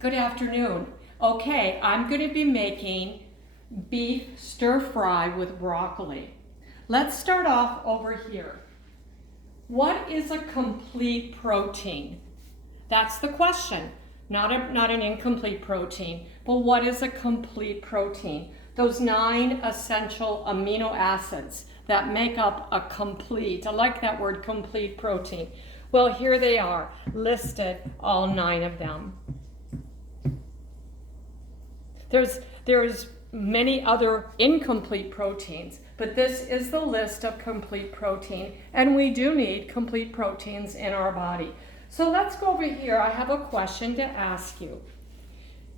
Good afternoon. Okay, I'm going to be making beef stir fry with broccoli. Let's start off over here. What is a complete protein? That's the question. Not an incomplete protein, but what is a complete protein? Those 9 essential amino acids that make up a complete, I like that word, complete protein. Well, here they are, listed, all 9 of them. There's many other incomplete proteins, but this is the list of complete protein, and we do need complete proteins in our body. So let's go over here. I have a question to ask you.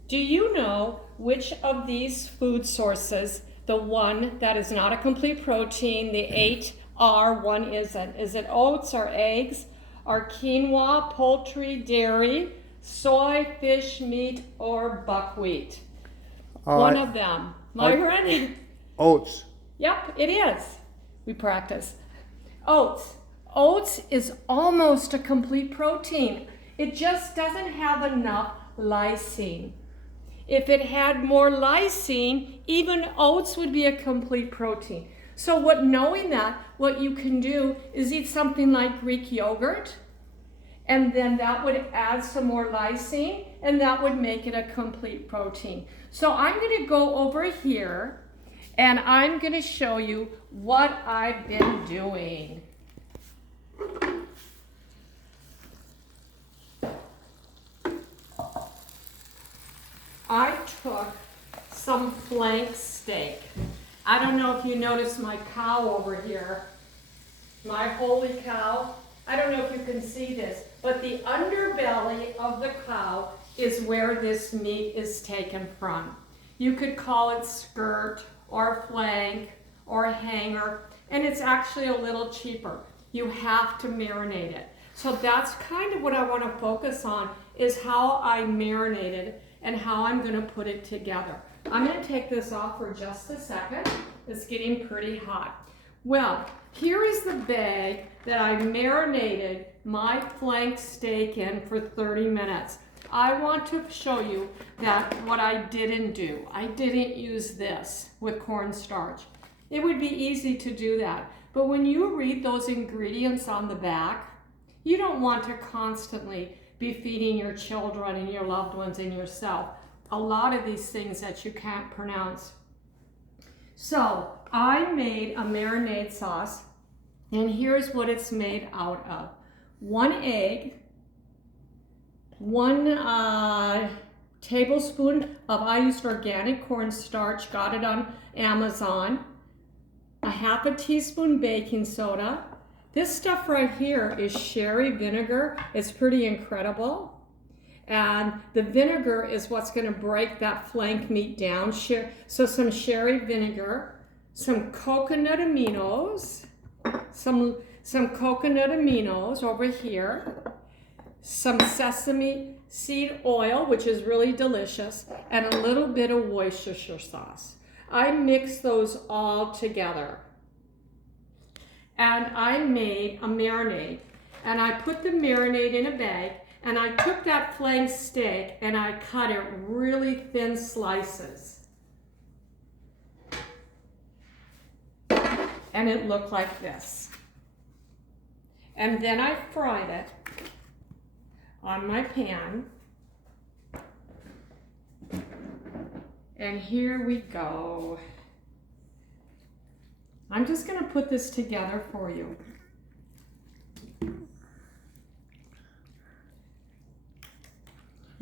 Do you know which of these food sources, the one that is not a complete protein, the 8 are, one isn't? Is it oats or eggs, or quinoa, poultry, dairy, soy, fish, meat, or buckwheat? One of them. Myron? Oats. Yep, it is. We practice. Oats. Oats is almost a complete protein. It just doesn't have enough lysine. If it had more lysine, even oats would be a complete protein. So knowing that, what you can do is eat something like Greek yogurt, and then that would add some more lysine, and that would make it a complete protein. So I'm going to go over here, and I'm going to show you what I've been doing. I took some flank steak. I don't know if you notice my cow over here, my holy cow. I don't know if you can see this, but the underbelly of the cow is where this meat is taken from. You could call it skirt or flank or hanger, and it's actually a little cheaper. You have to marinate it. So that's kind of what I want to focus on, is how I marinated and how I'm going to put it together. I'm going to take this off for just a second. It's getting pretty hot. Well, here is the bag that I marinated my flank steak in for 30 minutes. I want to show you that what I didn't do. I didn't use this with cornstarch. It would be easy to do that. But when you read those ingredients on the back, you don't want to constantly be feeding your children and your loved ones and yourself a lot of these things that you can't pronounce. So I made a marinade sauce, and here's what it's made out of. 1 egg, 1 tablespoon of, I used organic cornstarch, got it on Amazon, a 1/2 teaspoon baking soda. This stuff right here is sherry vinegar. It's pretty incredible. And the vinegar is what's going to break that flank meat down. So some sherry vinegar, some coconut aminos, some coconut aminos over here, some sesame seed oil, which is really delicious, and a little bit of Worcestershire sauce. I mixed those all together. And I made a marinade. And I put the marinade in a bag, and I took that flank steak and I cut it really thin slices. And it looked like this. And then I fried it on my pan. And here we go. I'm just going to put this together for you.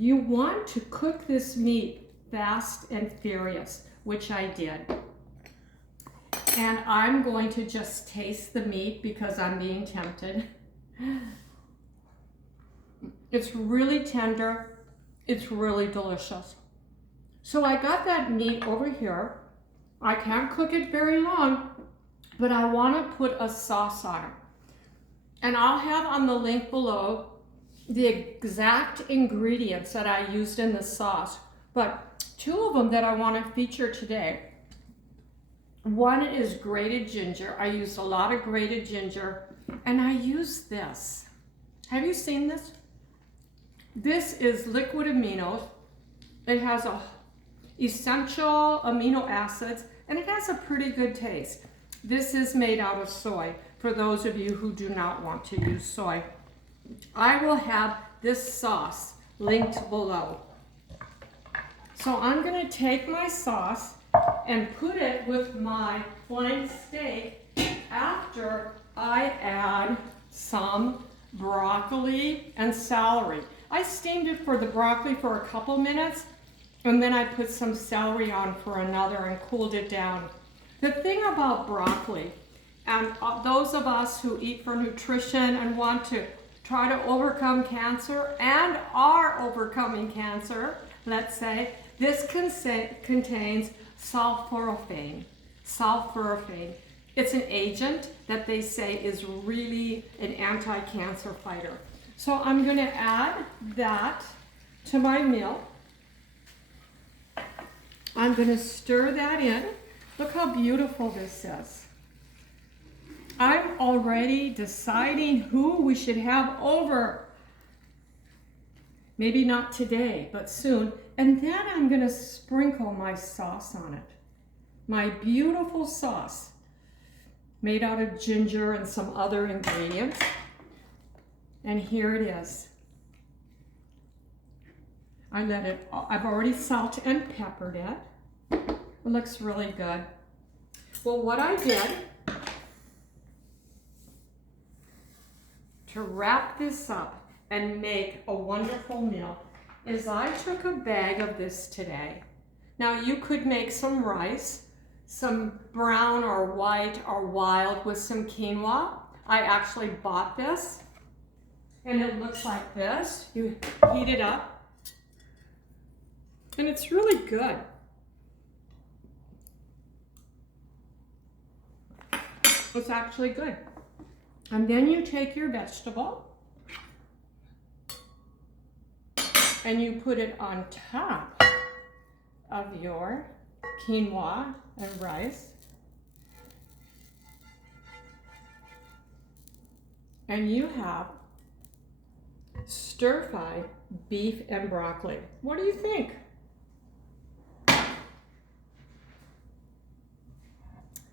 You want to cook this meat fast and furious, which I did. And I'm going to just taste the meat because I'm being tempted. It's really tender. It's really delicious. So I got that meat over here. I can't cook it very long, but I want to put a sauce on it. And I'll have on the link below the exact ingredients that I used in the sauce, but 2 of them that I want to feature today. One is grated ginger. I used a lot of grated ginger, and I used this. Have you seen this? This is liquid aminos. It has essential amino acids, and it has a pretty good taste. This is made out of soy, for those of you who do not want to use soy. I will have this sauce linked below. So I'm going to take my sauce and put it with my flank steak after I add some broccoli and celery. I steamed it for the broccoli for a couple minutes, and then I put some celery on for another and cooled it down. The thing about broccoli, and those of us who eat for nutrition and want to try to overcome cancer and are overcoming cancer, let's say, this contains sulforaphane. Sulforaphane. It's an agent that they say is really an anti-cancer fighter. So I'm going to add that to my meal. I'm going to stir that in. Look how beautiful this is. I'm already deciding who we should have over. Maybe not today, but soon. And then I'm going to sprinkle my sauce on it. My beautiful sauce made out of ginger and some other ingredients. And here it is. I've already salt and peppered it. It looks really good. Well, what I did to wrap this up and make a wonderful meal is I took a bag of this today. Now you could make some rice, some brown or white or wild with some quinoa. I actually bought this and it looks like this. You heat it up and it's really good. It's actually good. And then you take your vegetable and you put it on top of your quinoa and rice. And you have stir-fried beef and broccoli. What do you think?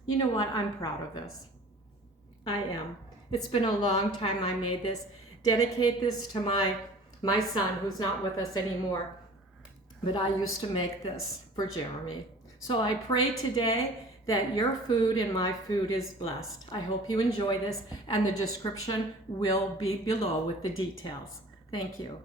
You know what? I'm proud of this. I am. It's been a long time I made this. Dedicate this to my son, who's not with us anymore. But I used to make this for Jeremy. So I pray today that your food and my food is blessed. I hope you enjoy this, and the description will be below with the details. Thank you.